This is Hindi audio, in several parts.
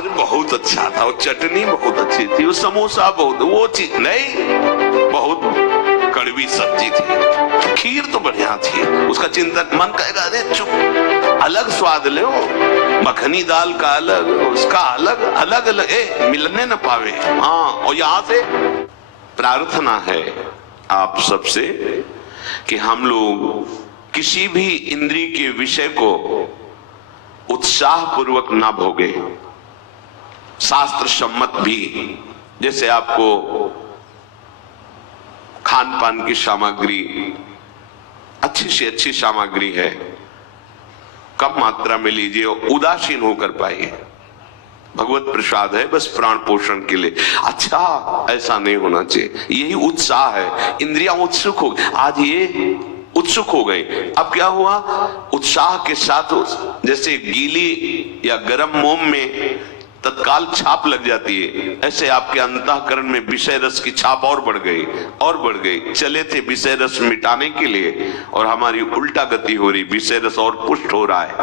आज बहुत अच्छा था, वो चटनी बहुत अच्छी थी, वो समोसा बहुत, वो चीज नहीं, बहुत कड़वी सब्जी थी, खीर तो बढ़िया थी, उसका चिंतन मन कहेगा अरे चुप, अलग स्वाद ले, मखनी दाल का अलग, उसका अलग, अलग अलग मिलने न पावे। हाँ, और यहां से प्रार्थना है आप सबसे कि हम लोग किसी भी इंद्रिय के विषय को उत्साह पूर्वक ना भोगे, शास्त्र सम्मत भी। जैसे आपको खान पान की सामग्री अच्छी से अच्छी सामग्री है, कम मात्रा में लीजिए, उदासीन होकर पाइए, भगवत प्रसाद है बस प्राण पोषण के लिए, अच्छा ऐसा नहीं होना चाहिए। यही उत्साह है, इंद्रियां उत्सुक हो, आज ये उत्सुक हो गए, अब क्या हुआ, उत्साह के साथ जैसे गीली या गर्म मोम में तत्काल छाप लग जाती है, ऐसे आपके अंतःकरण में विषय रस की छाप और बढ़ गई और बढ़ गई। चले थे विषय रस मिटाने के लिए और हमारी उल्टा गति हो रही, विषय रस और पुष्ट हो रहा है।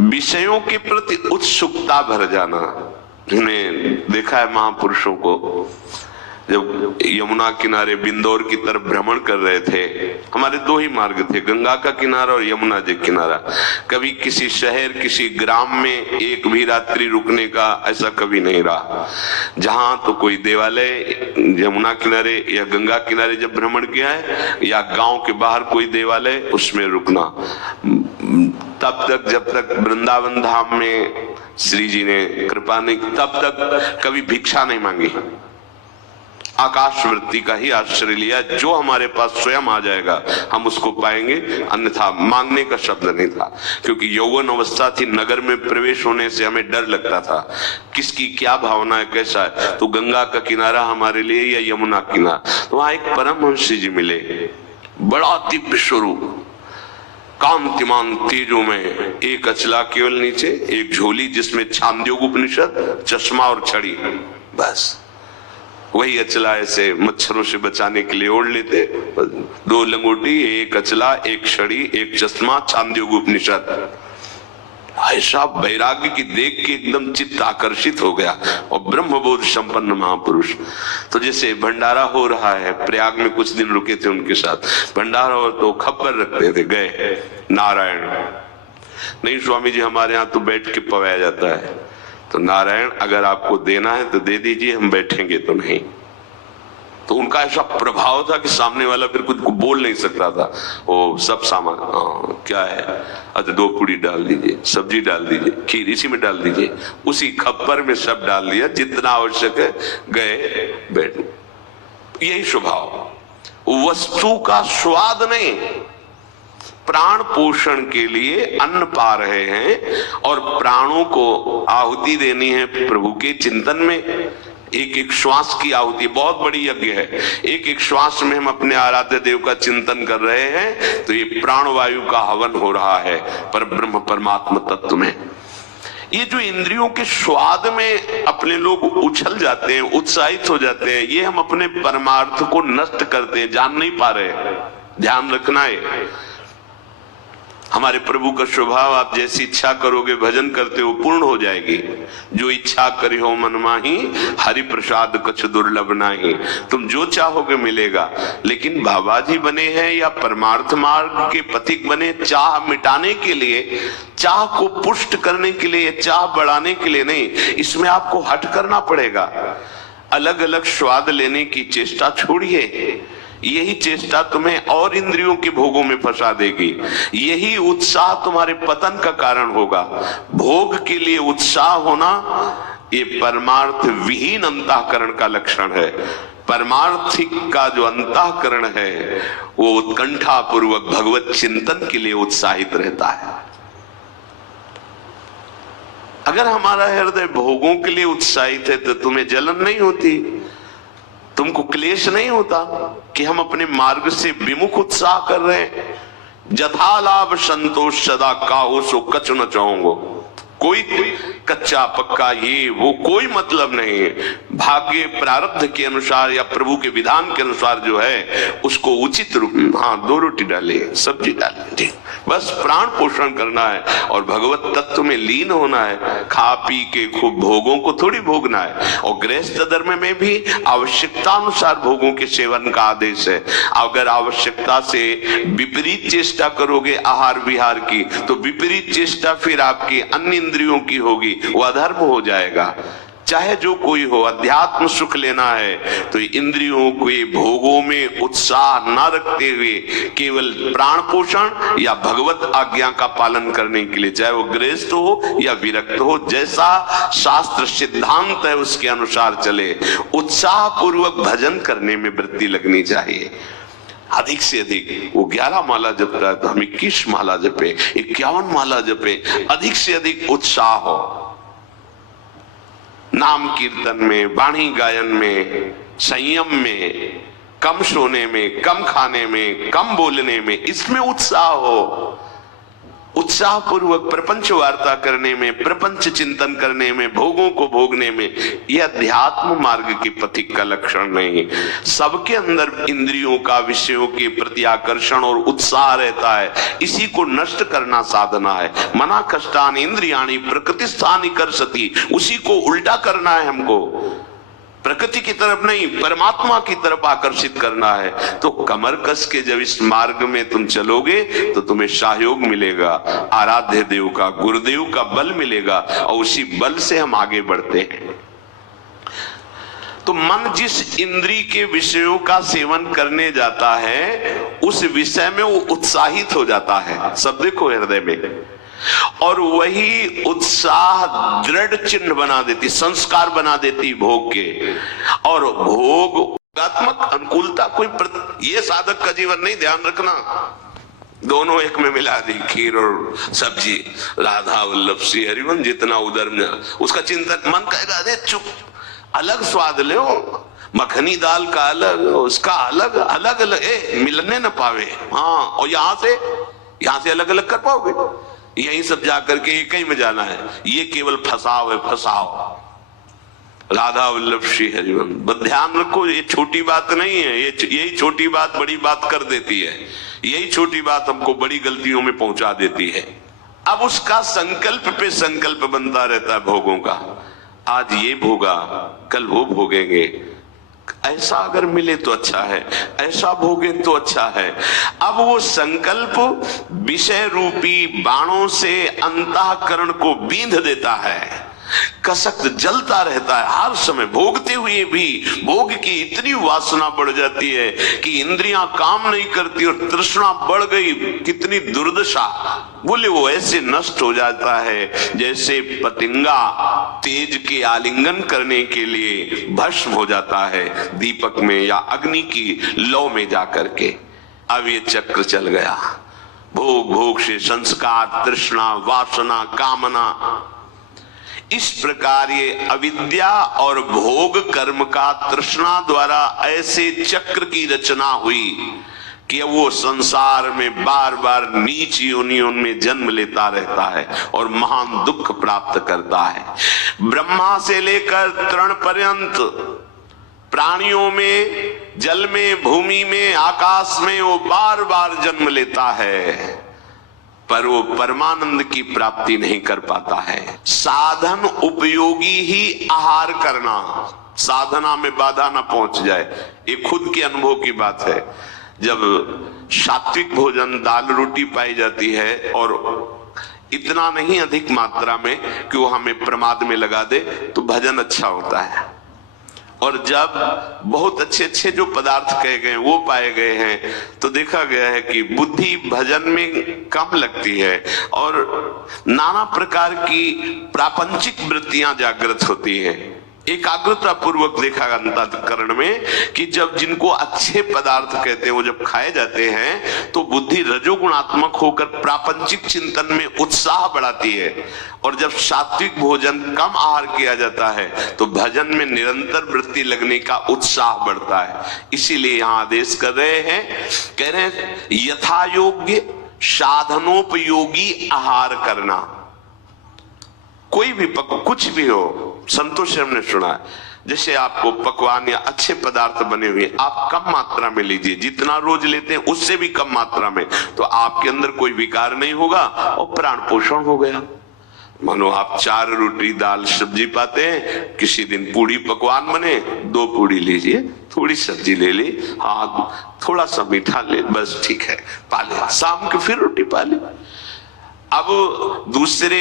विषयों के प्रति उत्सुकता भर जाना, हमने देखा है महापुरुषों को, जब यमुना किनारे बिंदौर की तरफ भ्रमण कर रहे थे, हमारे दो ही मार्ग थे, गंगा का किनारा और यमुना जी किनारा, कभी किसी शहर किसी ग्राम में एक भी रात्रि रुकने का ऐसा कभी नहीं रहा। जहां तो कोई देवालय यमुना किनारे या गंगा किनारे जब भ्रमण किया है, या गांव के बाहर कोई देवालय, उसमें रुकना, तब तक जब तक वृंदावन धाम में श्री जी ने कृपा नहीं, तब तक कभी भिक्षा नहीं मांगी, आकाश वृत्ति का ही आश्रय लिया, जो हमारे पास स्वयं आ जाएगा हम उसको पाएंगे, अन्यथा मांगने का शब्द नहीं था। क्योंकि यौवन अवस्था थी, नगर में प्रवेश होने से हमें डर लगता था, किसकी क्या भावना है, कैसा है, तो गंगा का किनारा हमारे लिए या यमुना किनारा। तो वहां एक परमहंस जी मिले, बड़ा दिव्य स्वरूप, कांतिमान तेजो में, एक अचला केवल नीचे, एक झोली जिसमें छांदोग्य उपनिषद, चश्मा और छड़ी, बस वही अचला ऐसे मच्छरों से बचाने के लिए ओढ़ लेते, दो लंगोटी, एक अचला, एक छड़ी, एक चश्मा, छांदोग्य उपनिषद। ऐसा वैराग्य की देख के एकदम चित्त आकर्षित हो गया, और ब्रह्मबोध संपन्न महापुरुष। तो जैसे भंडारा हो रहा है, प्रयाग में कुछ दिन रुके थे उनके साथ, भंडारा हो तो खबर रखते थे, गए नारायण, नहीं स्वामी जी हमारे यहाँ तो बैठ के पवाया जाता है, तो नारायण अगर आपको देना है तो दे दीजिए, हम बैठेंगे तो नहीं। तो उनका ऐसा प्रभाव था कि सामने वाला फिर कुछ बोल नहीं सकता था, वो सब सामान क्या है, अच्छा 2 पूड़ी डाल दीजिए, सब्जी डाल दीजिए, खीर इसी में डाल दीजिए, उसी खप्पर में सब डाल दिया, जितना आवश्यक है, गए बैठ। यही स्वभाव, वस्तु का स्वाद नहीं, प्राण पोषण के लिए अन्न पा रहे हैं और प्राणों को आहुति देनी है प्रभु के चिंतन में। एक एक श्वास की आहुति बहुत बड़ी यज्ञ है, एक एक श्वास में हम अपने आराध्य देव का चिंतन कर रहे हैं, तो ये प्राणवायु का हवन हो रहा है पर ब्रह्म परमात्मा तत्व में। ये जो इंद्रियों के स्वाद में अपने लोग उछल जाते हैं, उत्साहित हो जाते हैं, ये हम अपने परमार्थ को नष्ट करते हैं, जान नहीं पा रहे। ध्यान रखना है, हमारे प्रभु का स्वभाव, आप जैसी इच्छा करोगे भजन करते हो पूर्ण हो जाएगी। जो इच्छा करी हो मन माही, हरि प्रसाद कछ दुर्लभ नाही। तुम जो चाहोगे मिलेगा, लेकिन बाबा जी बने हैं या परमार्थ मार्ग के पथिक बने, चाह मिटाने के लिए, चाह को पुष्ट करने के लिए, चाह बढ़ाने के लिए नहीं, इसमें आपको हट करना पड़ेगा। अलग अलग स्वाद लेने की चेष्टा छोड़िए, यही चेष्टा तुम्हें और इंद्रियों के भोगों में फंसा देगी, यही उत्साह तुम्हारे पतन का कारण होगा। भोग के लिए उत्साह होना ये परमार्थ विहीन अंतःकरण का लक्षण है। परमार्थिक का जो अंतःकरण है वो उत्कंठा पूर्वक भगवत चिंतन के लिए उत्साहित रहता है। अगर हमारा हृदय भोगों के लिए उत्साहित है तो तुम्हें जलन नहीं होती, तुमको क्लेश नहीं होता कि हम अपने मार्ग से विमुख उत्साह कर रहे हैं। जथा लाभ संतोष सदा काहो सो कछ न चाहूंगो। कोई कच्चा पक्का ये वो कोई मतलब नहीं है। भाग्य प्रारब्ध के अनुसार या प्रभु के विधान के अनुसार जो है उसको उचित रूप में, हाँ 2 रोटी डाले, सब्जी डाले, ठीक, बस प्राण पोषण करना है और भगवत तत्व में लीन होना है। खा पी के खूब भोगों को थोड़ी भोगना है। और गृहस्थ धर्म में भी आवश्यकता अनुसार भोगों के सेवन का आदेश है। अगर आवश्यकता से विपरीत चेष्टा करोगे आहार विहार की, तो विपरीत चेष्टा फिर आपकी अन्य इंद्रियों की होगी, वो अधर्म हो जाएगा। चाहे जो कोई हो, अध्यात्म सुख लेना है तो इंद्रियों के भोगों में उत्साह न रखते हुए केवल प्राण पोषण या भगवत आज्ञा का पालन करने के लिए, चाहे वो गृहस्थ हो या विरक्त हो, जैसा शास्त्र सिद्धांत है उसके अनुसार चले। उत्साह पूर्वक भजन करने में वृत्ति लगनी चाहिए। अधिक से अधिक, वो 11 माला जपता है तो हम 21 माला जपे, 51 माला जपे, अधिक से अधिक उत्साह हो। नाम कीर्तन में, वाणी गायन में, संयम में, कम सोने में, कम खाने में, कम बोलने में, इसमें उत्साह हो। उत्साह पूर्वक प्रपंच वार्ता करने में, प्रपंच चिंतन करने में, भोगों को भोगने में, यह अध्यात्म मार्ग के पथिक का लक्षण नहीं। सबके अंदर इंद्रियों का विषयों के प्रति आकर्षण और उत्साह रहता है, इसी को नष्ट करना साधना है। मना कष्टानि इंद्रियाणि प्रकृति स्थानि कर्षति, उसी को उल्टा करना है हमको। प्रकृति की तरफ नहीं, परमात्मा की तरफ आकर्षित करना है। तो कमर कस के जब इस मार्ग में तुम चलोगे तो तुम्हें सहयोग मिलेगा, आराध्य देव का, गुरुदेव का बल मिलेगा, और उसी बल से हम आगे बढ़ते हैं। तो मन जिस इंद्री के विषयों का सेवन करने जाता है उस विषय में वो उत्साहित हो जाता है, सब देखो हृदय में, और वही उत्साह दृढ़ चिन्ह बना देती, संस्कार बना देती भोग के। और भोगात्मक अनुकूलता कोई ये साधक का जीवन नहीं, ध्यान रखना। दोनों एक में मिला दी, खीर और सब्जी, राधा वल्लभ श्री हरिवन जितना उधर में उसका चिंतन, मन कहेगा अरे चुप, अलग स्वाद ले, मखनी दाल का अलग, उसका अलग, अलग अलग मिलने न पावे। हाँ, और यहाँ से अलग अलग कर पाओगे? यही सब जाकर के एक ही में जाना है। ये केवल फसाव है, फसाव। राधा वल्लभ श्री हरिवन, ध्यान रखो, ये छोटी बात नहीं है। यही छोटी बात बड़ी बात कर देती है, यही छोटी बात हमको बड़ी गलतियों में पहुंचा देती है। अब उसका संकल्प पे संकल्प बनता रहता है भोगों का। आज ये भोगा, कल वो भोगेंगे, ऐसा अगर मिले तो अच्छा है, ऐसा भोगे तो अच्छा है। अब वो संकल्प विषय रूपी बाणों से अंतःकरण को बींध देता है, कसक जलता रहता है हर समय। भोगते हुए भी भोग की इतनी वासना बढ़ जाती है कि इंद्रियां काम नहीं करती और तृष्णा बढ़ गई, कितनी दुर्दशा। बोले वो ऐसे नष्ट हो जाता है जैसे पतंगा तेज के आलिंगन करने के लिए भस्म हो जाता है दीपक में या अग्नि की लौ में जाकर के। अब ये चक्र चल गया, भोग भोग से संस्कार, तृष्णा, वासना, कामना, इस प्रकार ये अविद्या और भोग कर्म का तृष्णा द्वारा ऐसे चक्र की रचना हुई कि वो संसार में बार बार नीच योनियों में जन्म लेता रहता है और महान दुख प्राप्त करता है। ब्रह्मा से लेकर तृण पर्यंत प्राणियों में, जल में, भूमि में, आकाश में वो बार बार जन्म लेता है, पर वो परमानंद की प्राप्ति नहीं कर पाता है। साधन उपयोगी ही आहार करना, साधना में बाधा ना पहुंच जाए, ये खुद के अनुभव की बात है। जब सात्विक भोजन, दाल रोटी पाई जाती है और इतना नहीं अधिक मात्रा में कि वो हमें प्रमाद में लगा दे, तो भजन अच्छा होता है। और जब बहुत अच्छे अच्छे जो पदार्थ कहे गए वो पाए गए हैं, तो देखा गया है कि बुद्धि भजन में कम लगती है और नाना प्रकार की प्रापंचिक वृत्तियां जागृत होती हैं। एकाग्रता पूर्वक देखा अंतःकरण में कि जब जिनको अच्छे पदार्थ कहते हैं वो जब खाए जाते हैं तो बुद्धि रजोगुणात्मक होकर प्रापंचिक चिंतन में उत्साह बढ़ाती है, और जब सात्विक भोजन कम आहार किया जाता है तो भजन में निरंतर वृत्ति लगने का उत्साह बढ़ता है। इसीलिए यहाँ आदेश कर रहे हैं, कह रहे हैं यथा योग्य साधनोपयोगी आहार करना। कोई भी कुछ भी हो, संतों से हमने सुना है, जैसे आपको पकवान या अच्छे पदार्थ बने हुए आप कम मात्रा में लीजिए, जितना रोज लेते हैं उससे भी कम मात्रा में, तो आपके अंदर कोई विकार नहीं होगा और प्राण पोषण हो गया। मानो आप 4 रोटी दाल सब्जी पाते हैं, किसी दिन पूड़ी पकवान बने, 2 पूड़ी लीजिए, थोड़ी सब्जी ले ली, हाँ थोड़ा सा मीठा ले, बस ठीक है, पा ले, शाम के फिर रोटी पा ले। अब दूसरे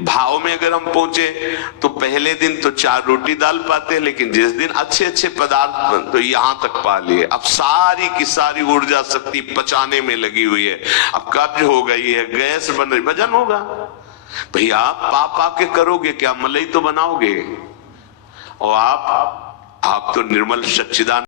भाव में अगर हम पहुंचे तो पहले दिन तो 4 रोटी दाल पाते हैं, लेकिन जिस दिन अच्छे अच्छे पदार्थ तो यहां तक पा लिए, अब सारी की सारी ऊर्जा शक्ति पचाने में लगी हुई है, अब कब्ज हो गई है, गैस बन रही, वजन होगा भैया। पा के करोगे क्या, मलाई तो बनाओगे, और आप तो निर्मल सच्चिदानंद